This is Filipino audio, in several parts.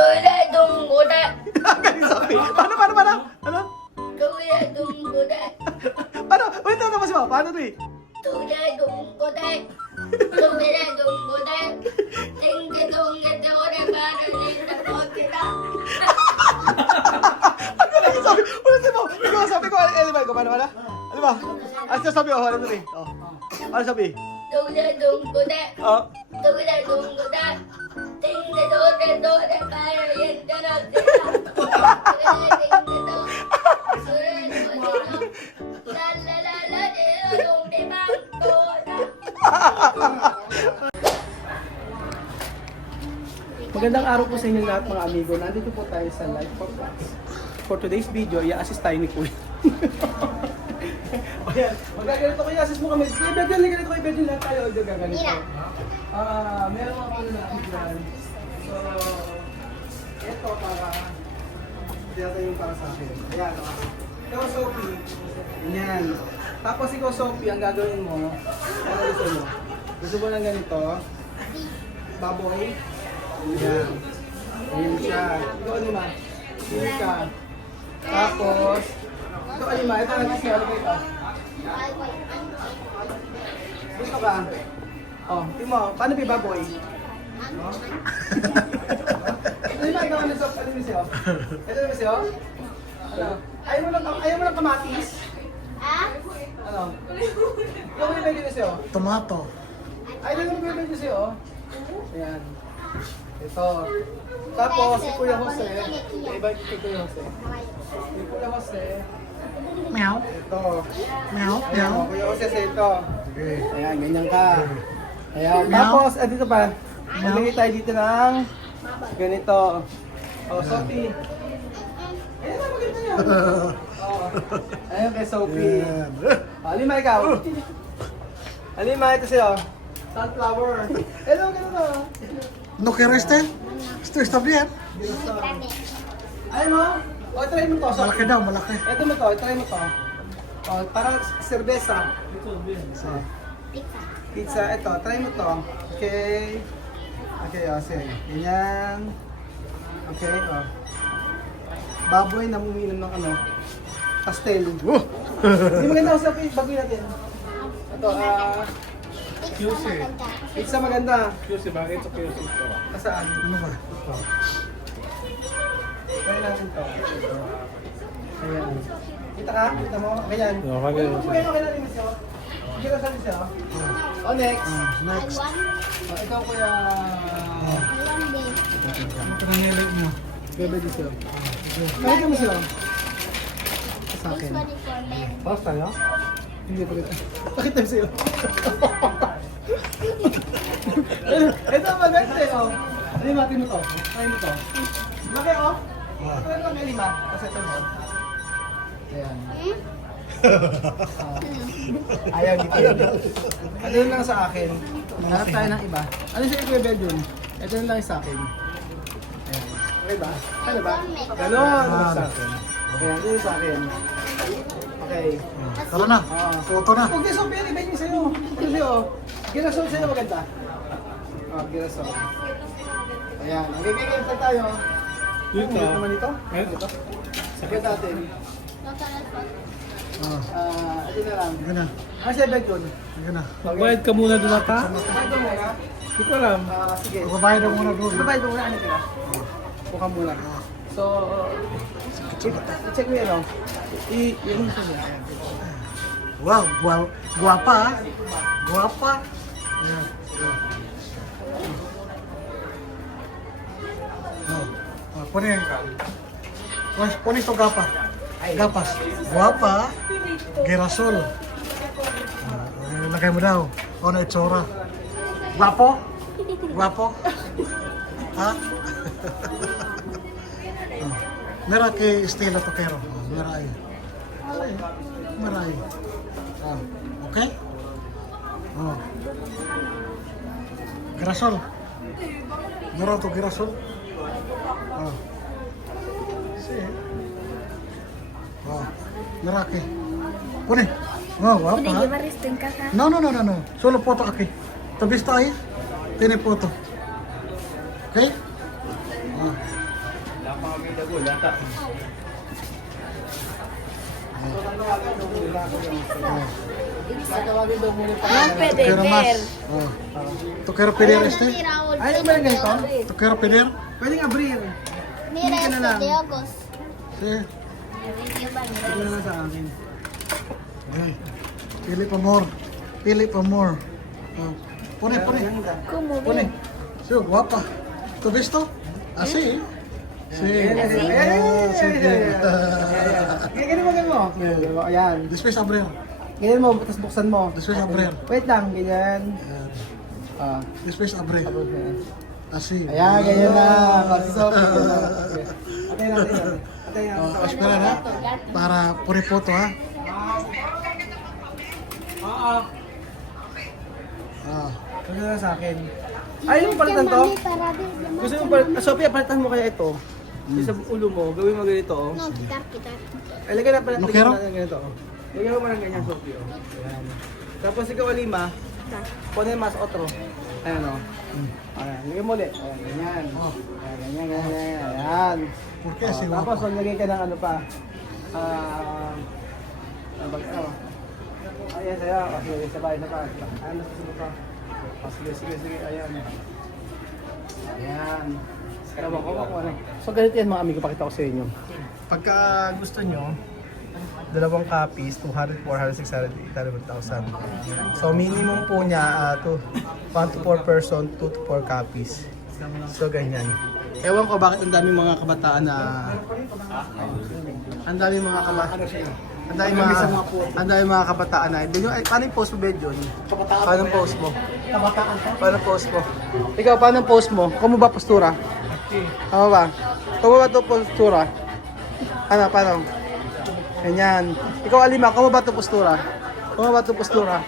Tulad ng buda. Galing sabi. Paano? Ano? Tulad ng buda. Paano? Wait, tapos mo. Paano to eh? Tulad ng buda. Tulad ng buda. Tingin dong ito na parang nila kita. Ang galing sabi. Ulitin mo. Ikaw sabi ko. Ano ba? Paano? Ano ba? Ano sabi? Ano to eh? Ano sabi? Tulad ng buda. Oh. Tulad ng buda. Tingin dong ito na parang nila Magandang araw po sa inyo lahat mga amigo. Nandito po tayo sa live podcast. For today's video, i-assist tayo ni Kuya. Ayan, magaganito ko i-assist mo kami. Kuya Bedel, ganito kayo Bedel lahat tayo. Gaganito. Meron mga ano na dyan. So, ito para dito yung para sa akin. Ayan, ikaw Sophie. Ayan. Tapos ikaw Sophie, ang gagawin mo, ano gusto mo? Gusto mo lang ganito? Baboy? Ayan. Ayan siya. Ikaw Alima. Hindi ka. Tapos, ito Alima. Ito lang kasi ano ito. Gusto ka? Oh, Timo. Paano ba baboy? Oh? Alima, ikaw ano Sophie? Ano siya? Ito naman siya? Ano? Ayaw mo lang kamatis? Ano? Ikaw mo yung na siya? Tomato. Ay, lang yung bibig siya, oh. Ayan. Ito. Tapos, si Kuya Jose. Iba kay Kuya Jose. Si Kuya Jose. Meow. Ito. Meow. Ayan, Meow. Kuya Jose sa ito. Okay. Ayan, ganyan ka. Ayan. Meow. Tapos, dito pa. Magbigay tayo dito ng ganito. Oh, Sophie. Ayan na, maganda yan. Oh. Ayan kay Sophie. Ayan. Alima, ikaw. Alima, ito sa'yo. Sunflower. Hello, ganun na. ¿No quieres este? Esto está bien. Ayaw mo? O, try mo to. Malaki daw, malaki. Ito mo to, try mo to. O, parang serbesa. So, pizza, ito, try mo to. Okay. Okay, o, sige. Ganyan. Okay, o. Baboy na uminom ng ano, pastel. Hindi maganda ako sa baboy natin. Ito, QC. pizza maganda. QC, bakit sa QC? Kasaan? Ano ba? Try natin to. Ayan. Kita ka? Kita mo? Ganyan. Okay. Kuya, okay na rin siya. Sige na sa siya. Oh, next. Next. Oh, ikaw kuya. Ano ka nangyari mo? Bebe di siya. Kaya mo siya. Sa akin. Tapos tayo? Hindi pa kita. Pakita mo siya. Ito maganda eh. Oh. Lima, tino to. Try mo to. Laki oh. Ito lang kay lima. Kasi ito mo. Ayan. Ayaw dito yun. Ano yun lang sa akin? Hanap tayo ng iba. Ano siya yung bedroom? Ito yun lang sa akin. Ayan. Okay ba? Ano ba? Ganon. Sa akin. Ayan, ito yung sa akin. Okay. Tara na. Toto na. Huwag niya so pili, ibig niya sa'yo. Ano sa'yo? Girasol sa'yo maganda. Oh, girasol. Ayan, nagigigil pa tayo. Dito naman ito? Dito. Sagat natin. Ito na lang. Sige na. Ano siya bed yun? Sige na. Magbayad ka muna doon ata? Ito muna. Hindi ko alam. Sige. Magbabayad ako muna doon. Babayad mo muna, ano ka? Buka muna. So, i-check mo yan, oh. Yung gusto niya. Ayan. Wow, wow. Guwapa ah. Guwapa. Ayan. Kunin. Kunin to gapa. Gapas. Guwapa. Girasol. Lagay mo daw. Ano itsura? Guwapo? Guwapo? Ha? Mera kay Estela Toquero. Mera ay. Mera ay. Okay? Oh. Girasol. Mera to girasol. Oh. See? Oh. Mera kay. Kunin. Oh, guapa. No, no, no, no, no. Solo foto aquí. ¿Te has visto ahí? Tiene foto. ¿Ok? Ah. mga may dago, lata. So, tatawagin daw muna ako yung tatawagin daw muna pa. No, pwede, Tukero mas. per. Oh. Tukero pedir este. Ay, ba na ganito? Tukero pedir. Pwedeng abrir. Mira, Hindi ka na este lang. de Ogos. Sí. Ito na lang sa akin. Okay. Pili pa more. Pili pa more. Oh. Pone. ¿Cómo Pone. Sí, guapa. ¿Tú visto? Así. Sí. Ganyan mo, ganyan mo. Ayan. Después abrir. Ganyan mo, tapos buksan mo. Después abrir. Wait lang, ganyan. Ah, Después abrir. tapos ganyan. Así. Ayan, ganyan na. Kasi Sophie. Atay natin. Atay natin. Oh, espera na. Para pone foto ha. Ah. Ito na sa akin. Ay, yung palitan to? Gusto mo palitan? Sophie, palitan mo kaya ito. Yung sa ulo mo, gawin mo ganito. Oh. No, quitar. Ay, lagyan na pala. No Lagyan quiero. mo natin ganito. Oh. Lagyan mo man ng ganyan, Sophie. Oh. Ayan. Tapos ikaw, Alima, ponen mas otro. Ayan o. Ayan, lagyan mo ulit. Ayan, ganyan. Ayan, ganyan. Ayan. ¿Por qué así Tapos, guapa? maglagay ka ng ano pa. Ayan, sa'yo. Sige, sabay na pa. Ayan, mas gusto mo pa. Sige. Ayan. Ayan. Ewan ko kung ano. So, ganito yan mga amigo, pakita ko sa inyo. Pagka gusto nyo, dalawang copies, 200, 400, 600, 800, 1,000. So, minimum po niya, 1 to 4 person, 2 to 4 copies. So, ganyan. Ewan ko bakit ang daming mga kabataan na... Ang daming mga kabataan... Ang daming mga kabataan na... Ay, paano yung post mo, Bedjon? Paano yung post mo? Paano yung post mo? Ikaw, paano yung post mo? Kung mo ba postura? Tama ba? Kung mo ba ito postura? Ano, paano? Ganyan. Ikaw, Alima, kung mo ba ito postura? Kung mo ba ito postura?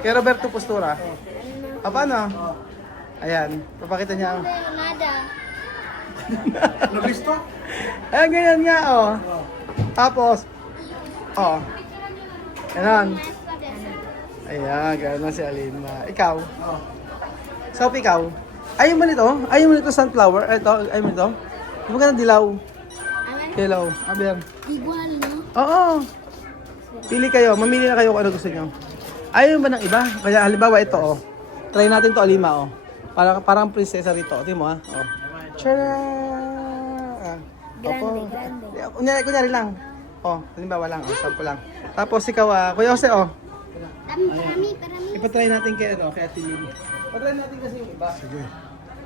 Kay Roberto postura? Paano? Ayan, papakita niya. Nada. ¿Lo visto? Ayan, ganyan nga, oh. Tapos, oh. Ganon. Ayan, ganon si Alima. Ikaw? Sophie, ikaw? Ayaw mo nito? Ayaw mo nito sunflower? Ito, ayaw mo nito? Di ba ka ng dilaw? Dilaw. Abiyan. Igual, no? Oo. Pili kayo. Mamili na kayo kung ano gusto nyo. Ayaw ba ng iba? Kaya halimbawa ito, oh. Try natin to, Alima, oh. Parang prinsesa rito. Tingnan mo, ha? Oh. Tara! Grande. Kunyari lang. Oh, halimbawa lang. Oh, sample lang. Tapos ikaw, Kuya Jose, oh. Para mí. Ipatry natin kay Ate Lily. Patry natin kasi yung iba. Sige.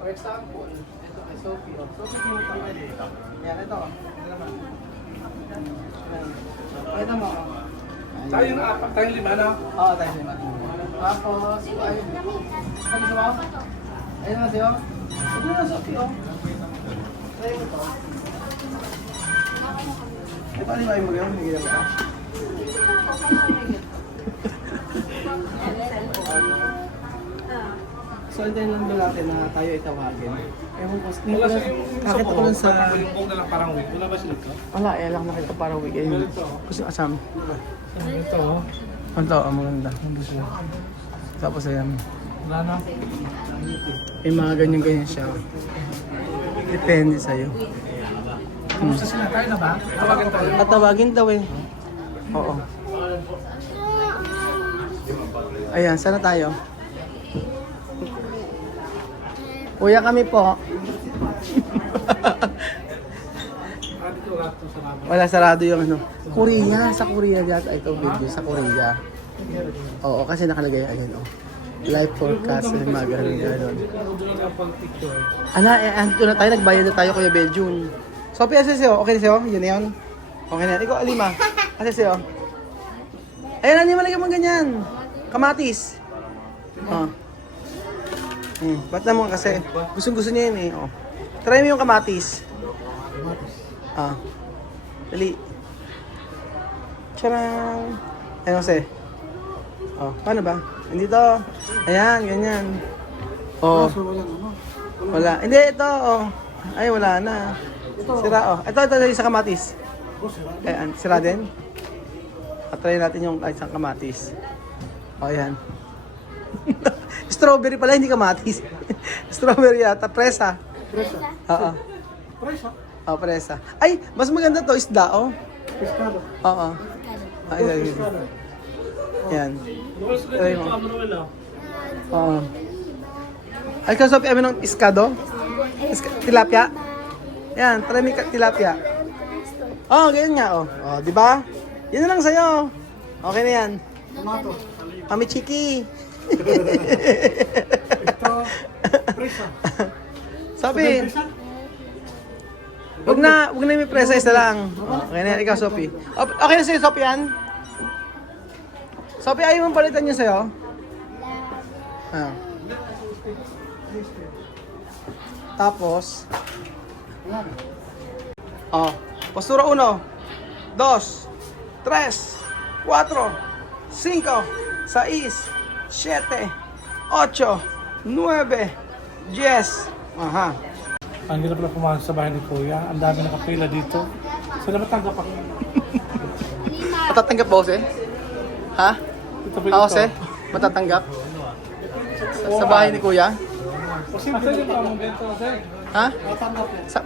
For example, ito kay Sophie. Oh. Sophie, hindi mo pwede. Yan, ito. Ito naman. Ito mo. Tayo na apat, tayong lima na. Oo, tayo lima. Tapos, ayun. Ano sa mga? Ayun na siya. Ito na, Sophie, oh. Try mo to. Ito, alimayin mo gano'n. Hindi gano'n ba? So, antayin lang doon natin na tayo itawagin. Ewan ko, nakita ko lang sa... Yung na lang parang week. Wala ba sila ito? Wala, lang nakita parang weekend. Kasi asam. Ito, oh. Ang tao, ang maganda. Tapos ayan. Wala na. May mga ganyan-ganyan siya. Depende sa'yo. Kumusta sila? Tayo na ba? Tawagan tayo. Patawagin daw eh. Oo. Ayan, sana tayo? Kuya kami po. Dito lahat to sa labo. Wala, sarado yung ano. Korea, sa Korea yata ito video. Sa Korea. Oo, kasi nakalagay ayan oh. Live forecast ng mga ganun. Ando na tayo, nagbayad na tayo Kuya Beljun. Sophie, asa sa'yo? Okay na sa'yo? Yun na yun? Okay na. Ikaw, Alima. Asa sa'yo? Ayan, hindi malagay mo ganyan. Kamatis. Oh. Ba't naman kasi? Gusto niya yun eh. Oh. Try mo yung kamatis. Dali. Tcharam! Ano kasi? Oh, paano ba? Dito. Ayan, ganyan. Oh. Wala. Hindi, ito. Oh. Ay, wala na. Sira, oh. Ito, sa kamatis. Ayan, sira din. Try natin yung isang kamatis. Oh, ayan. Strawberry pala, hindi kamatis. Strawberry yata. Presa. Oo. Presa? Oh, presa. Ay, mas maganda to, isda, oh. Pescado. Oo. Ay, ay, ay. Pescado. Yan. Luwas ko Ay, dito, mo. Manuel ah. Oo. Ay, kaso, amin ng iskado? Tilapia? Yan, try mo yung tilapia. Oh, ganyan nga, oh. Oh, di ba? Yan na lang sa'yo. Okay na yan. Tomato. Mami Chiki. Ito, presa. Sabi, wag na may presa, isa lang. Okay na yan, ikaw, Sophie. Okay na sa'yo, Sophie, yan? Sophie, ayaw mong palitan yun sa'yo? Ah. Tapos, oh, postura 1, 2, 3, 4, 5, 6, 7, 8, 9, 10. Aha. Ang hirap na pumasok sa bahay ni Kuya. Ang dami nakapila dito. Sila matanggap ako. Matatanggap ba, Jose? Ha? Ito pa Ah, Jose? Matatanggap? Sa bahay ni Kuya? Asan yung pamong bento, Jose? Ha?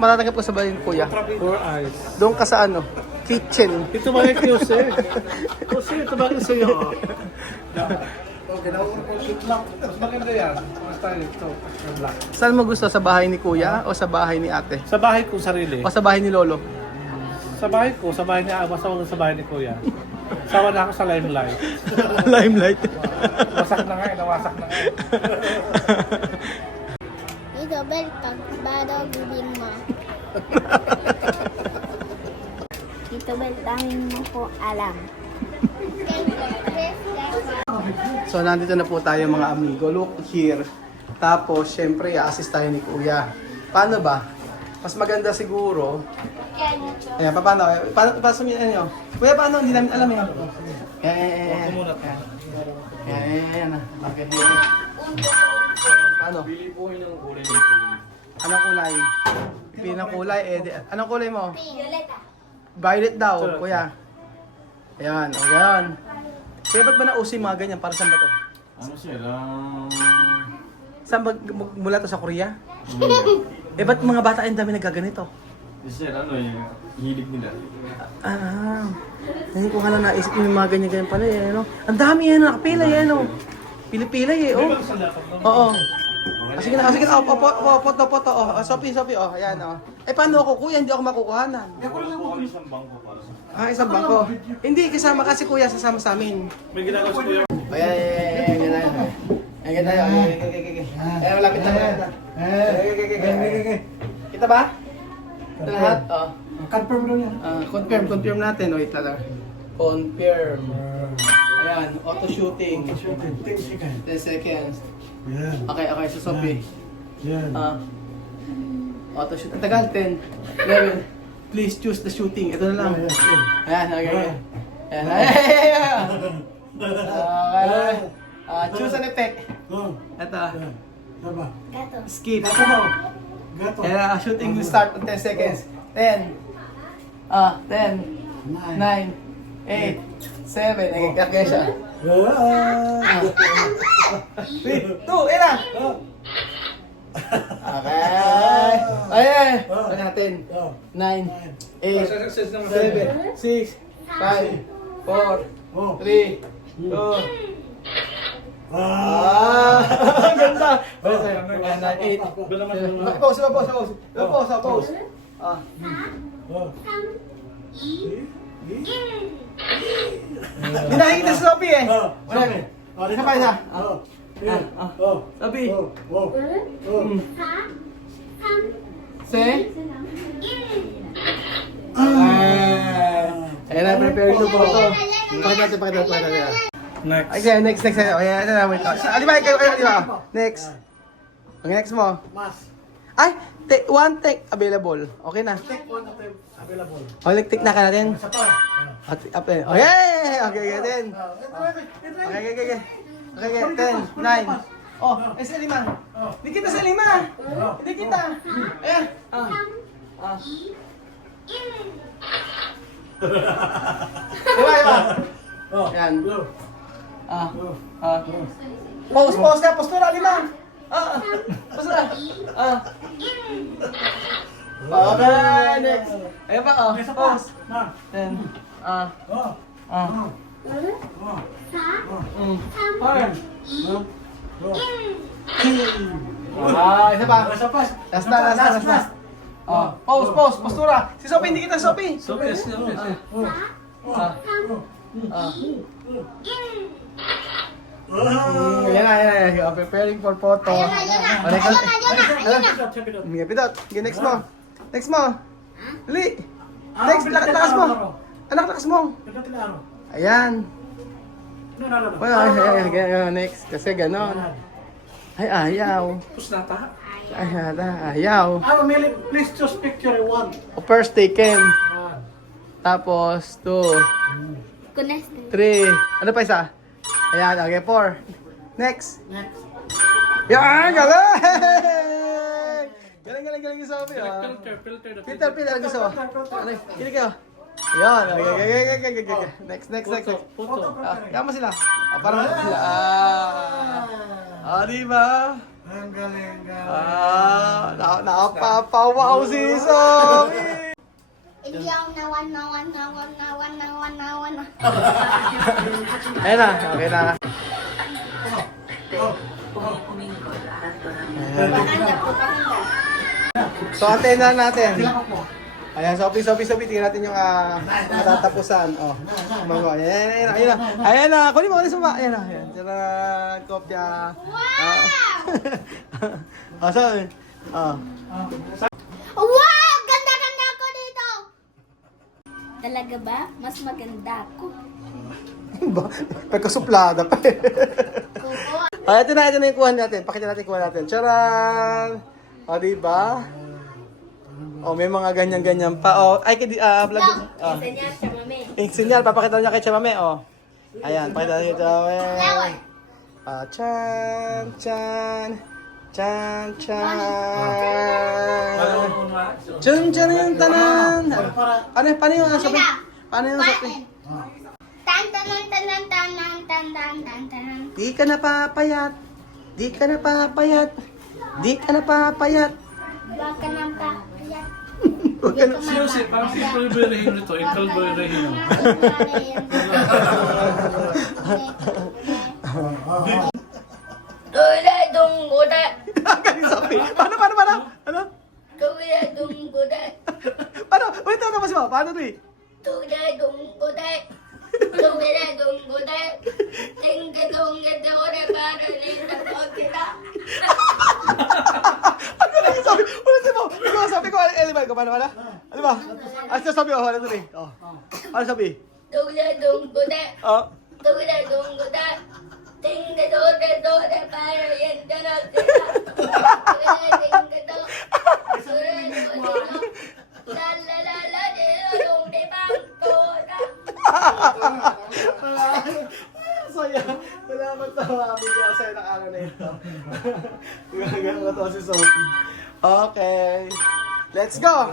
Matatanggap ko sa bahay ni Kuya? 4 eyes. Doon ka sa ano? Kitchen. Ito ba kay Jose? Jose, ito ba kay sa'yo? Okay, nakuha ko shoot lang. Mas maganda yan. Mas tayo ito. Yung black. Saan mo gusto? Sa bahay ni Kuya o sa bahay ni Ate? Sa bahay ko sarili. O sa bahay ni Lolo? Sa bahay ko, sa bahay ni Ama, sa bahay ni Kuya. Sawa na ako sa limelight. Limelight. Wasak na nga eh, nawasak na nga eh. Dito, Bel, pag badaw bibing mo. Dito, Bel, daming mo po alam. So, nandito na po tayo mga amigo. Look here. Tapos, syempre, i-assist tayo ni Kuya. Paano ba? Mas maganda siguro. Ayan, paano? Paano yung ano? Kuya, paano? Hindi namin alam eh. Ayan. Ayan. Okay. Paano? Pili po yun ang kulay ng kulay. Anong kulay? Pinang kulay. Anong kulay mo? Violeta. Violet daw, Kuya. Ayan, o yan. Kaya ba't ba nausin mga ganyan? Para saan ba to? Ano sir? Saan ba mula to sa Korea? Ba't mga bata ang dami nagaganito? Sir, ano yung hilig nila? Ngayon ko nga lang naisip yung mga ganyan-ganyan pala eh, no? Ang dami yan, nakapila yan, no? Pili-pila eh, oh. Oo. Sige na, poto. Sophie, oh, ayan, oh. Paano ako, Kuya? Hindi ako makukuhanan. Isang bangko para sa... Isang bangko. Hindi, kasama kasi Kuya, sasama sa amin. May ginagawa si Kuya. Ayan tayo. Ayan, malapit na. Kita ba? Ito lahat? Oo. Confirm lang yan. Confirm natin. Wait lang. Confirm. Ayan, auto shooting. 10 seconds. Yan. Okay, so Sophie. Yan. Auto shooting. Tagal, 10, 11. Please choose the shooting. Ito na lang. Ayan, okay. Ayan. Okay. Choose an effect. Ito. Tama. Gato. Skip. Gato. Ayan, shooting will start in 10 seconds. 10. 10. 9. 8. 7. Nagkakaya siya. 3, 2, na. Okay. Ayan. Ano natin? 9, 8, 7, 6, 5, 4, 3, 2. Ang ganda. Pause. Hindi nakikita si Sophie eh. Isa pa isa. Sophie. Se? Ayan na, prepare to po ito. Pakita natin. Next. Okay, next. Ayan, wait. Alima, kayo, alima. Next. Okay, next mo. Mas. Ay, one take available. Okay na. Take one available. Take na ka natin. Isa pa. Okay, then. Okay, 10, 9. Oh, sa lima. Hindi kita sa lima. Hindi kita. Ayan. Iba. Ayan. Pause ka. Postura, lima. Postura. Okay. next. Ayan pa, oh. Pause. Ayan. Isa pa. Last na. Oh, pause. Postura. Si Sophie, hindi kita, Sophie. Ayan na. Preparing for photo. Ayun na. Sige, pidot. Sige, next mo. Dali. Next, lakas mo. Anak, lakas mo. Ayan. Next. Kasi ganon. Ay, ayaw. Ayaw. Mili, please choose picture one. First taken. Tapos, 2, Kuneste. 3. Ano pa isa? Ayan, okay, 4. Next. Yan, galing! Galing yung Sophie, ah. Filter, ang gusto mo. Ano, kili kayo. Ayan, okay. Next. Kama sila. Parang sila. Diba? Ang galing ka. Napapawaw si Sophie. Hindi ako nawan. Ayan na, okay na. So, antayin na natin. Ayan, Sophie, tingnan natin yung matatapusan. Oh, mga, ayan na. Kunin mo ba? Ayan na. Tara, kopya. Sorry. Wow! Ganda ako dito! Talaga ba? Mas maganda ako. Pagkasuplada pa eh. Kuko. Ito na yung kuha natin. Pakita natin kuha natin. Charan! O, diba? O, may mga ganyan-ganyan pa. O, ay, vlog. Isa niya siya, mami. Sinyal, papakita niya kay Chamame. O. Ayan, pakita niya kay Chamame. Flower. Chan. Chan yung tanan. Paano yung sabi? Paano yung sabi? Tan. Di ka na papayat. Wag ka nang papayat. Seriously, parang simple ba yung nito? Ikal ba yung rahim? Tuladong guda. Galing sabi. Paano? Ano? Tuladong guda. Paano? Ulit na naman mo. Paano rin? Tuladong guda. Tuladong guda. Tinggadong gadore para nila pagkita. Ano lang yung sabi? Ulitin mo. Ikaw sabi ko, elemen ko. Paano? Ano ba? Ano sabi ko? Ano rin? Ano sabi? Tuladong guda. Tuladong guda. Tinggadore para yan ganang sila. Tinggadong. Lalalala dilong di bangkota. Saya. Salamat sa mga amigo. Saya ng araw na ito. Gagawin ko to si Sophie. Okay. Let's go!